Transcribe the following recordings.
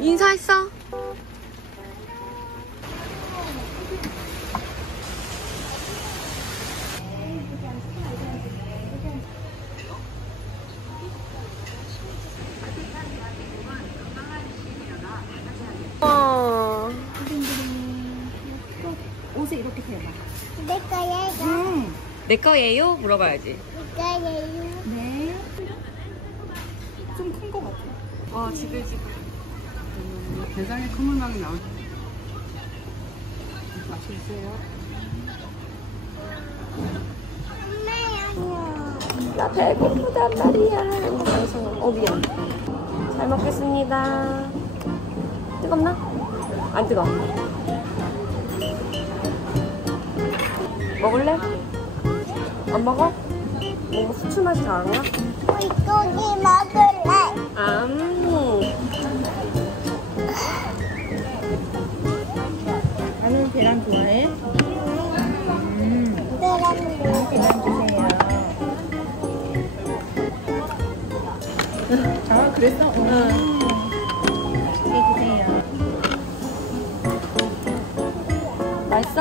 인사했어? 와. 옷을 이렇게 대봐. 내 거예요. 내 거예요? 물어봐야지. 내 거예요. 네. 좀 큰 거 같아. 와, 지글지글. 대장에 커물망이 나오죠. 맛있어요? 엄마요. 나 배고프단 말이야. 미안. 잘 먹겠습니다. 뜨겁나? 안 뜨거워. 먹을래? 안 먹어? 뭔가 후추 맛이 다른가? 물고기 먹을래. 나는 계란 좋아해? 계란 계란 주세요. 아, 그랬어? 네, 주세요. 맛있어?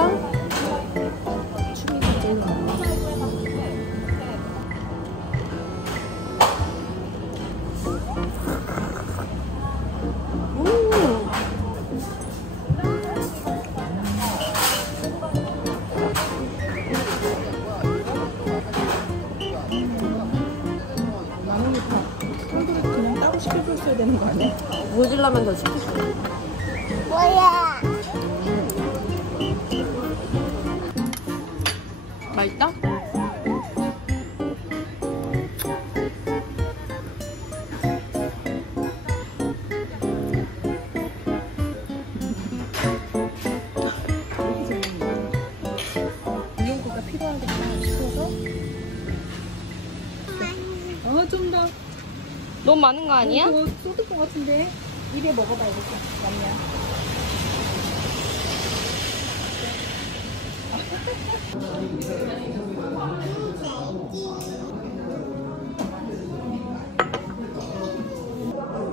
그냥 따로 시켜줬어야 되는 거 아니야? 모질라면 더 시킬게. 뭐야? 맛있다? 인형구가 필요하겠다 싶어서. 좀 더. 너무 많은 거 아니야? 이거 쏟을 것 같은데. 입에 먹어봐야겠다. 냠냠.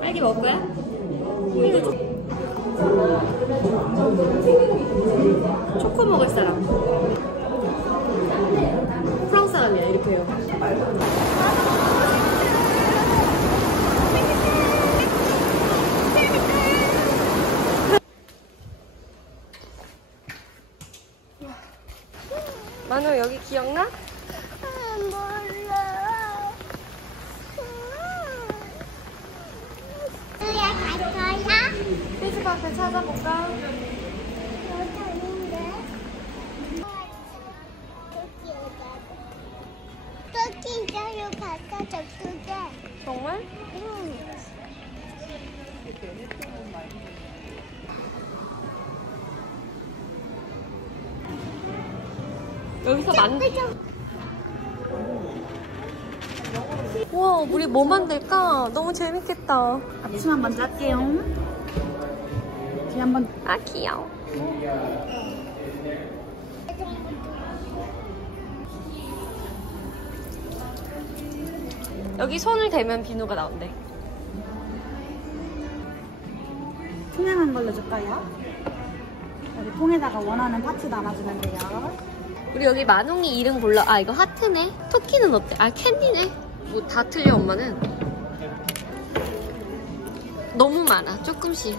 딸기 먹을 거야? 이거 초코 먹을 사람. 프랑스 사람이야, 이렇게 해요. 만우, 여기 기억나? 몰라. 누야 갈 거야? 피지 카페 찾아볼까? 여기 아닌데. 토끼 자료 갖다 줬는데. 정말? 응. 여기서 우와, 우리 뭐 만들까? 너무 재밌겠다. 앞치마 먼저 할게요. 뒤에 한번. 아, 귀여워. 여기 손을 대면 비누가 나온대. 투명한 걸로 줄까요? 여기 통에다가 원하는 파츠 담아주면 돼요. 우리 여기 만웅이 이름 골라. 아, 이거 하트네. 토끼는 어때? 아, 캔디네. 뭐 다 틀려, 엄마는. 너무 많아, 조금씩.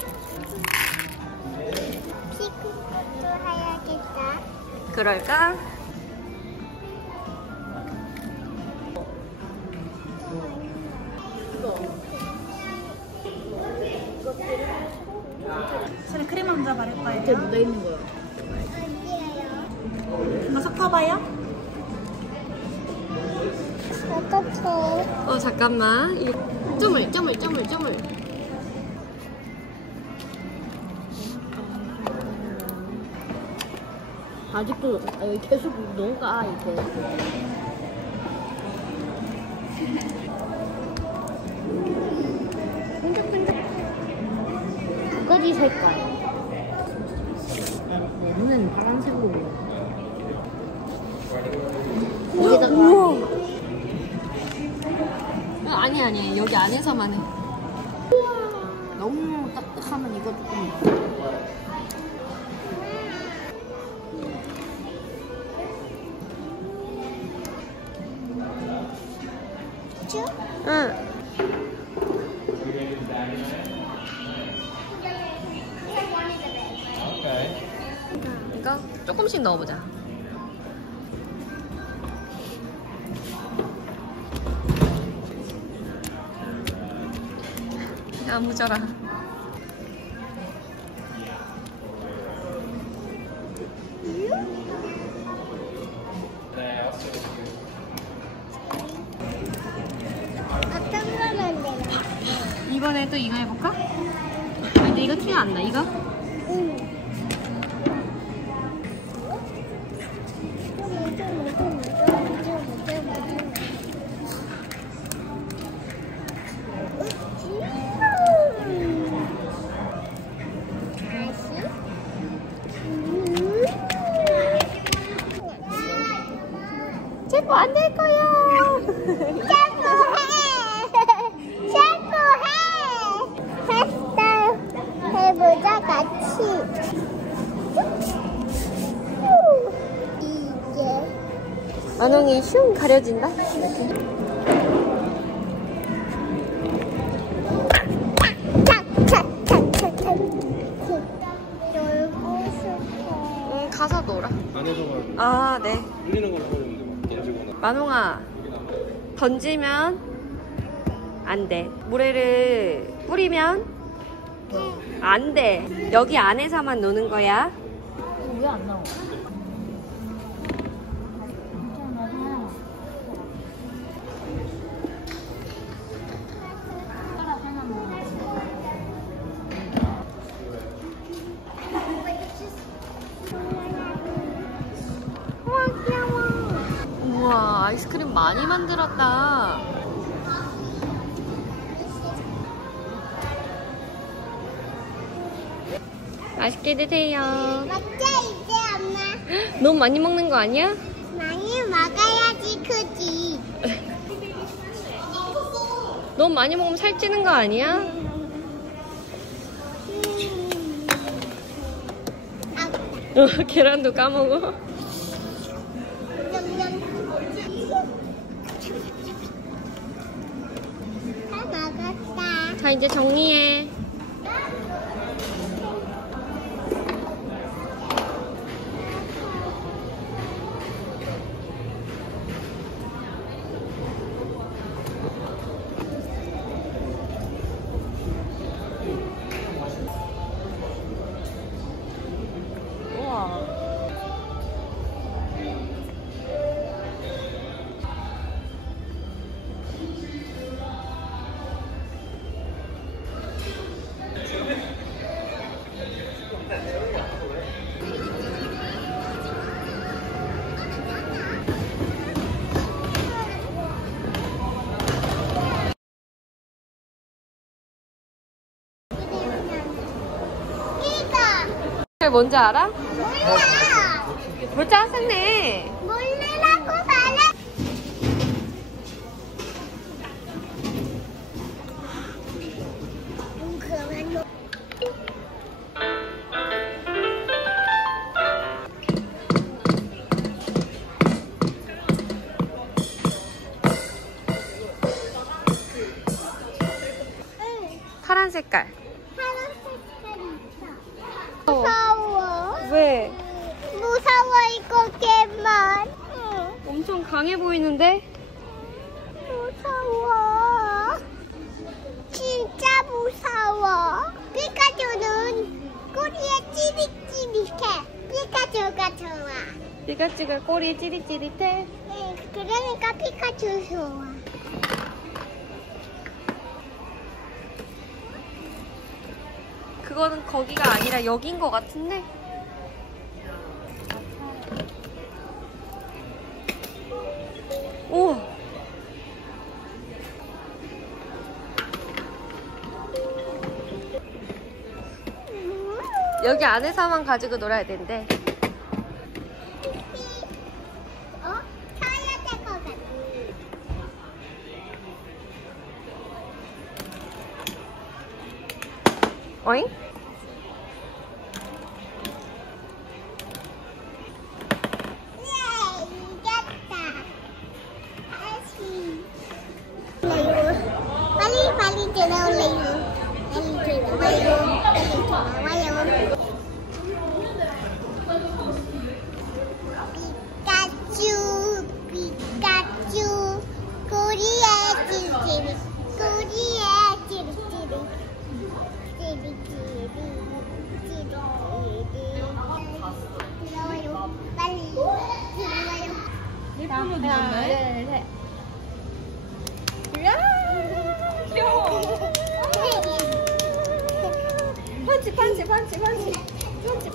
피크도 해야겠다. 그럴까? 손에 크림 먼저 바를 거예요. 이렇게 묻어있는 거요. 한번 섞어봐요. 어떡해. 잠깐만. 쪼물. 아직도 계속 녹아 이게. 두 가지 색깔. 눈은 파란색으로. 아니 여기 안에서만 해. 너무 딱딱하면 이거 조금. 응. 이거 조금씩 넣어보자. 야무져라. 어떤 거만 내가? 이번에 또 이거 해볼까? 근데 이거 티 안 나, 이거? 응. 제보 안 될 거야. 해보자 같이. 이게 만홍이 슝 가려진다. 착착착착착. 놀고 싶어. 가서 놀아. 안에서만 아, 네. 울리는 걸 보는데 막 던지거나. 만홍아, 던지면 안 돼. 모래를 뿌리면 안 돼. 여기 안에서만 노는 거야. 왜 안 나와? 우와, 아이스크림 많이 만들었다. 맛있게 드세요. 맞자 이제 엄마. 너무 많이 먹는 거 아니야? 많이 먹어야지 크지. 너무 많이 먹으면 살찌는 거 아니야? 아, 계란도 까먹어. 다 먹었다. 자, 이제 정리해. 우와. 이거 뭔지 알아? 몰라. 벌써 샀네. 몰라라고 말해. 그만 놓. 파란 색깔. 파란 색깔이 있어. 무서워. 왜? 무서워 이거 개만. 응. 엄청 강해 보이는데? 무서워. 진짜 무서워. 피카츄는 꼬리에 찌릿찌릿해. 피카츄가 좋아. 피카츄가 꼬리 찌릿찌릿해? 네, 그러니까 피카츄 좋아. 그거는 거기가 아니라 여긴 것 같은데? 오! 여기 안에서만 가지고 놀아야 된대. 어? 사야 될 것 같아. 어잉? 빨리 들어올래요. 빨리 들어와요. 피카츄, 코리아 찌릿찌릿, 코리아 찌릿찌릿, 찌릿찌릿, 들어와요. 빨리 들어와요. 하나, 둘, 셋.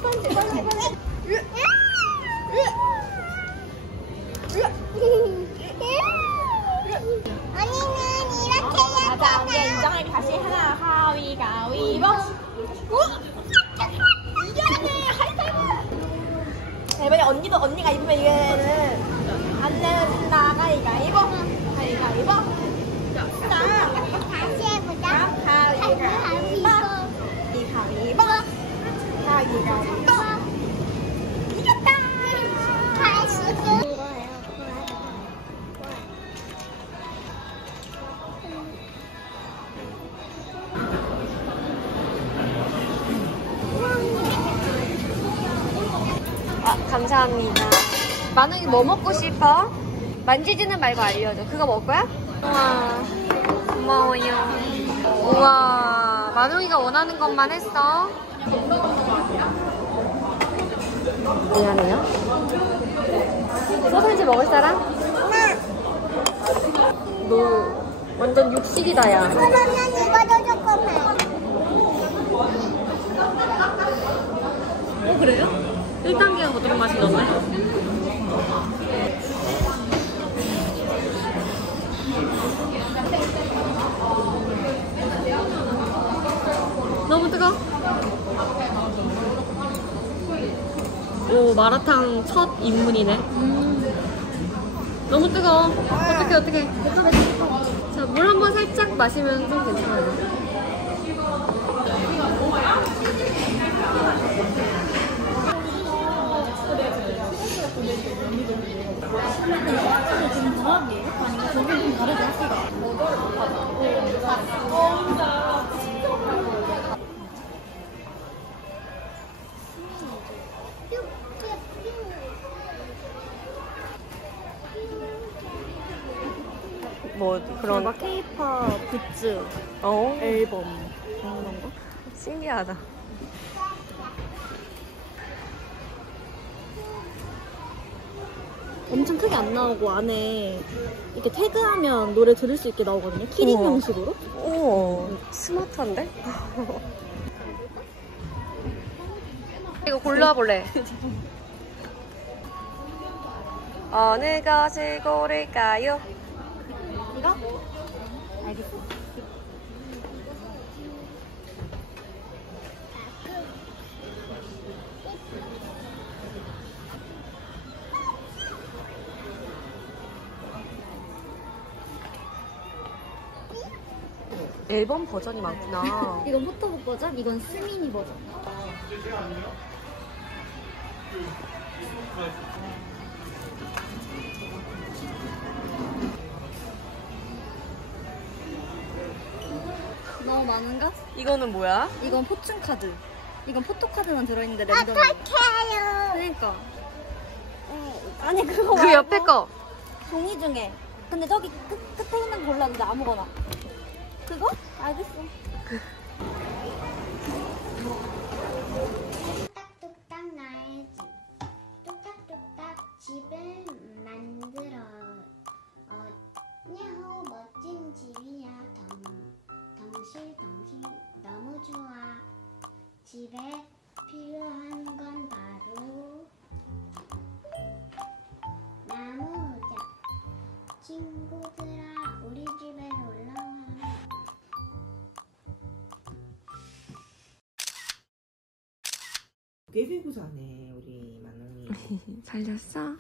펀치. 언니는 이렇게 맞아, 언니 인정하게 다시 하나 가위바위보. 이겨내 하이파이브. 이번에 언니가 입으면 이거는 안 내려진다. 가위바위보. 다시 해보자. 가위바위보. 이겼다. 감사합니다. 만웅이 뭐 먹고 싶어? 만지지는 말고 알려줘. 그거 먹을 거야? 우와, 고마워요. 우와, 만웅이가 원하는 것만 했어. 미안해요. 소세지 먹을 사람? 너 완전 육식이다, 야. 그러면 이거도 조금만. 그래요? 1단계가 어떤 맛이 나나요? 너무 뜨거? 오, 마라탕 첫 입문이네. 너무 뜨거워. 어떡해. 자, 물 한번 살짝 마시면 좀 괜찮아요. 뭐 그런 막 K-pop 굿즈, 앨범 그런 거. 신기하다. 엄청 크게 안 나오고 안에 이렇게 태그하면 노래 들을 수 있게 나오거든요. 키링 우와. 형식으로. 오, 스마트한데? 이거 골라볼래. 어느 것을 고를까요? 이거? 알겠어. 앨범 버전이 많구나. 이건 포토북 버전, 이건 스미니 버전. 너무 많은가? 이거는 뭐야? 이건 포춘 카드. 이건 포토카드만 들어있는데 랜덤. 어떡해요. 그러니까. 아니 그거 그 말고 옆에 거. 종이 중에. 근데 저기 끝에 있는 거 골랐는데 아무거나. 그거? 알겠어. 뚝딱뚝딱 나의 집. 뚝딱뚝딱 집을 만들어. 야호 멋진 집이야. 덩실덩실 너무 좋아. 집에 필요한 건 바로 나무 의자. 친구들아 우리 집에 놀러와. 꾀비구사네 우리 만웅이. 잘 잤어?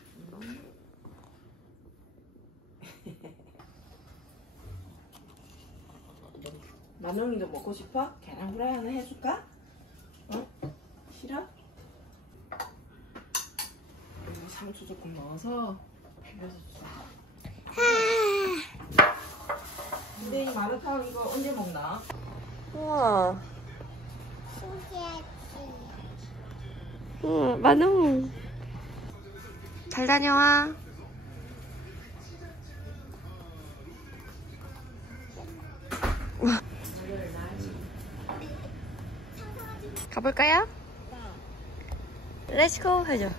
만홍이도 먹고 싶어? 계란 후라이 하나 해줄까? 어? 싫어? 상추 조금 넣어서 비벼서 주자. 근데 이 마라탕 이거 언제 먹나? 우와. 신기하지. 응, 만홍. 잘 다녀와. 가볼까요? 렛츠고 해줘.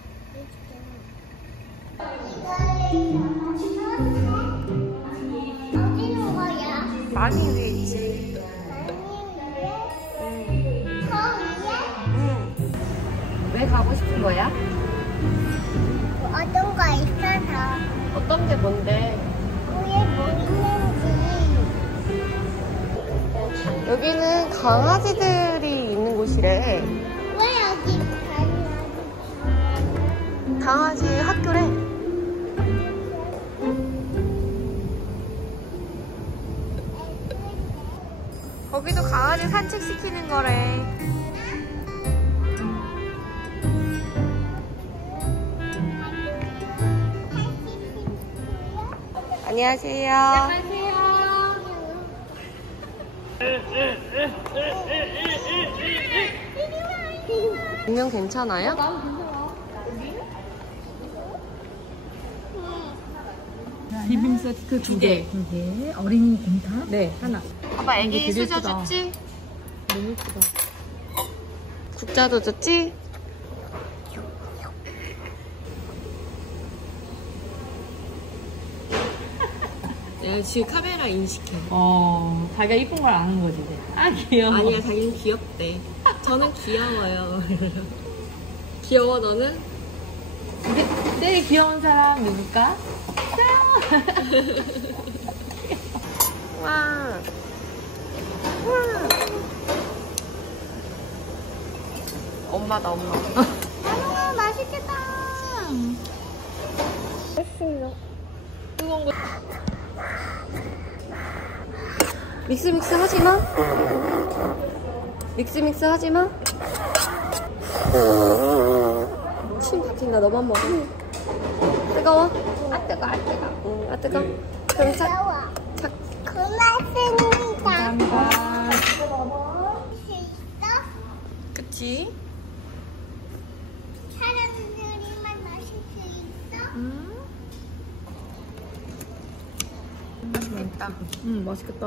어디로 가야? 많이 위에 있지. 거 위에? 왜 가고 싶은 거야? 어떤 거 있어서 어떤 게 뭔데? 위에 뭐 있는지. 여기는 강아지들이 있는 곳이래. 왜 여기 가냐? 강아지 학교래. 거기도 강아지 산책시키는 거래. 안녕하세요. 분명 괜찮아요? 비빔 세트 2개. 2개. 어린이 곰탕? 네, 하나. 아빠 애기 되게 수저 예쁘다. 줬지? 너무 예쁘다. 국자도 줬지? 야, 지금 카메라 인식해. 자기가 이쁜 걸 아는 거지, 이제. 아, 귀여워. 아니야, 자기는 귀엽대. 저는 귀여워요. 귀여워, 너는? 제일 귀여운 사람 누굴까? 와. 와. 엄마다, 엄마. 아, 맛있겠다. 뜨거운 거. 믹스 하지 마. 믹스 하지 마. 침 박힌다. 너만 먹어. 뜨거워? 아 뜨거. 응, 아 뜨거. 그럼 차. 고맙습니다. 감사합니다. 먹을 수 있어? 그치? 사람들이만 마실 수 있어? 맛있겠다. 맛있겠다.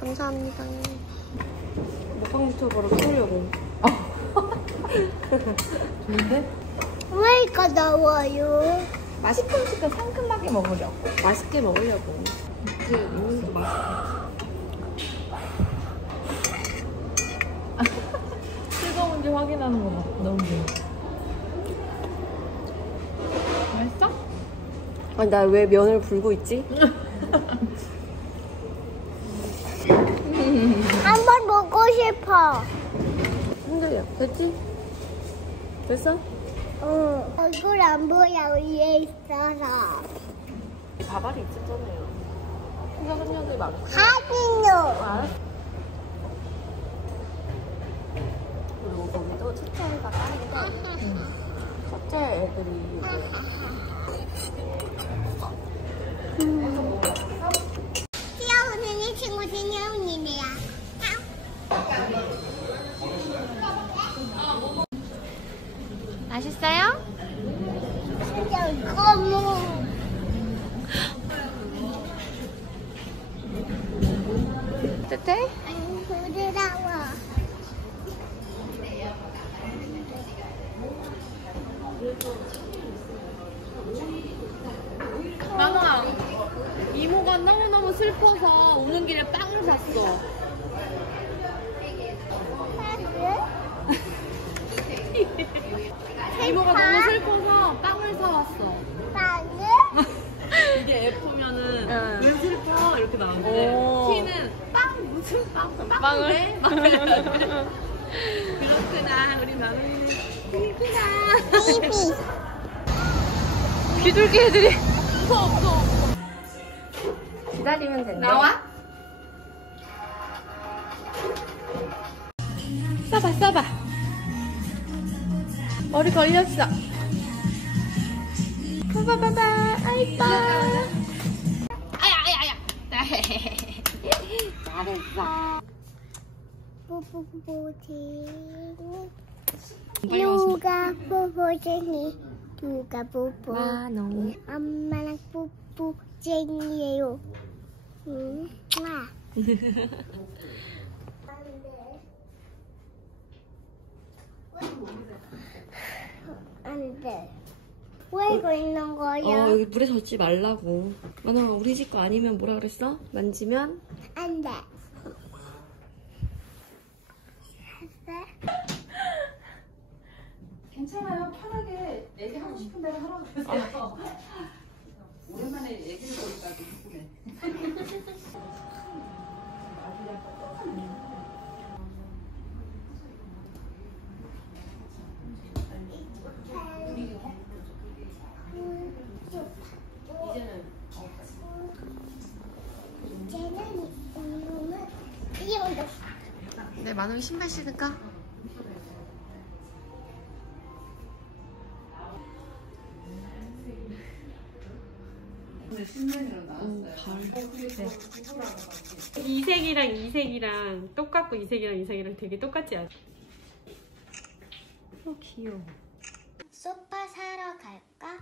감사합니다. 먹방 유튜버로 키우려고. 좋은데? 왜 이거 더워요? 시큼시큼 상큼하게 먹으려고. 맛있게 먹으려고. 그 있는 게 맛있어. 뜨거운지 확인하는 거 봐. 너무 좋아. 맛있어? 아니, 나 왜 면을 불고 있지? 한번 먹고 싶어. 힘들려. 됐지? 됐어? 응. 얼굴 안 보여 위에 있어서. 가발이 있었잖아요. 소녀들 많고. 하긴요. 그리고 거기도 첫째가 까는데 첫째 애들이 귀여운 이 친구 진영이네요. 맛있어요? 진짜 너무 뜨뜻해? 부드러워. 만화 이모가 너무너무 슬퍼서 오는 길에 빵을 샀어. 이모가 너무 슬퍼서 빵을 사왔어. 빵을? 이게 F면은 왜 슬퍼? 이렇게 나오는데 T는 빵 무슨 빵을 해? 막 그렇구나. 우리 나눔이는 이구나. 비비. 비둘기 애들이 무서워. 기다리면 된대. 나와? 써봐, 써봐. 머리 걸렸어. 봐봐봐봐. 아이뻐. 아야. 잘했어. 뽀뽀뽀쟁이 누가 뽀뽀쟁이 누가 뽀뽀 만원. 엄마랑 뽀뽀쟁이에요. 와. 안돼. 왜 이거 있는 거야? 여기 물에 젖지 말라고. 만원, 우리 집 거 아니면 뭐라 그랬어? 만지면? 안돼. 괜찮아요. 편하게 얘기 하고 싶은 대로 하라고 그러세요. 오랜만에 얘기를 보니까 예쁘네. 쟤는 이거는 네, 만원이 신발 신을까? 이 색이랑 이 색이랑 똑같고 이 색이랑 이 색이랑 되게 똑같지 않아? 귀여워. 소파 사러 갈까?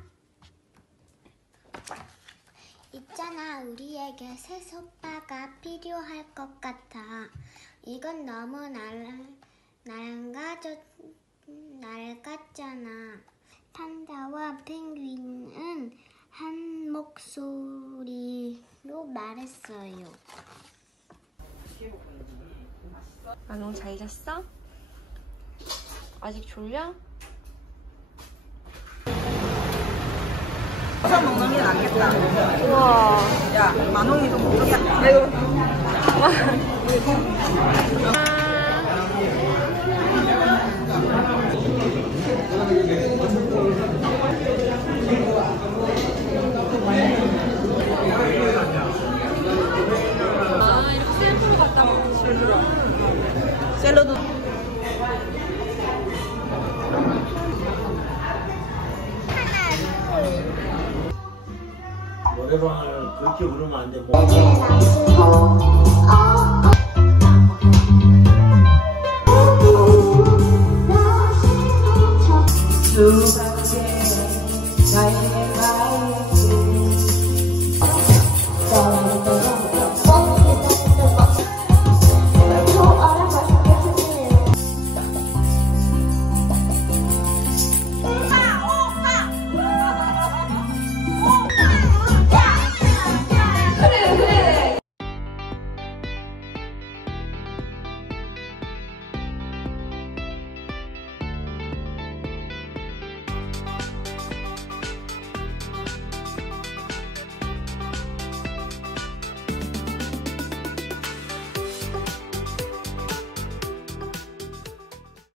있잖아, 우리에게 새 소파가 필요할 것 같아. 이건 너무 낡았잖아. 판다와 펭귄은 한 목소리로 말했어요. 만원 잘 잤어? 아직 졸려? 버섯 먹는 게 낫겠다. 우와. 야, 만원이도 모르겠다. 아, 이렇게 셀프로 갖다 먹으시구나. 샐러드. 노래방을 그렇게 부르면 안 돼. 뭐.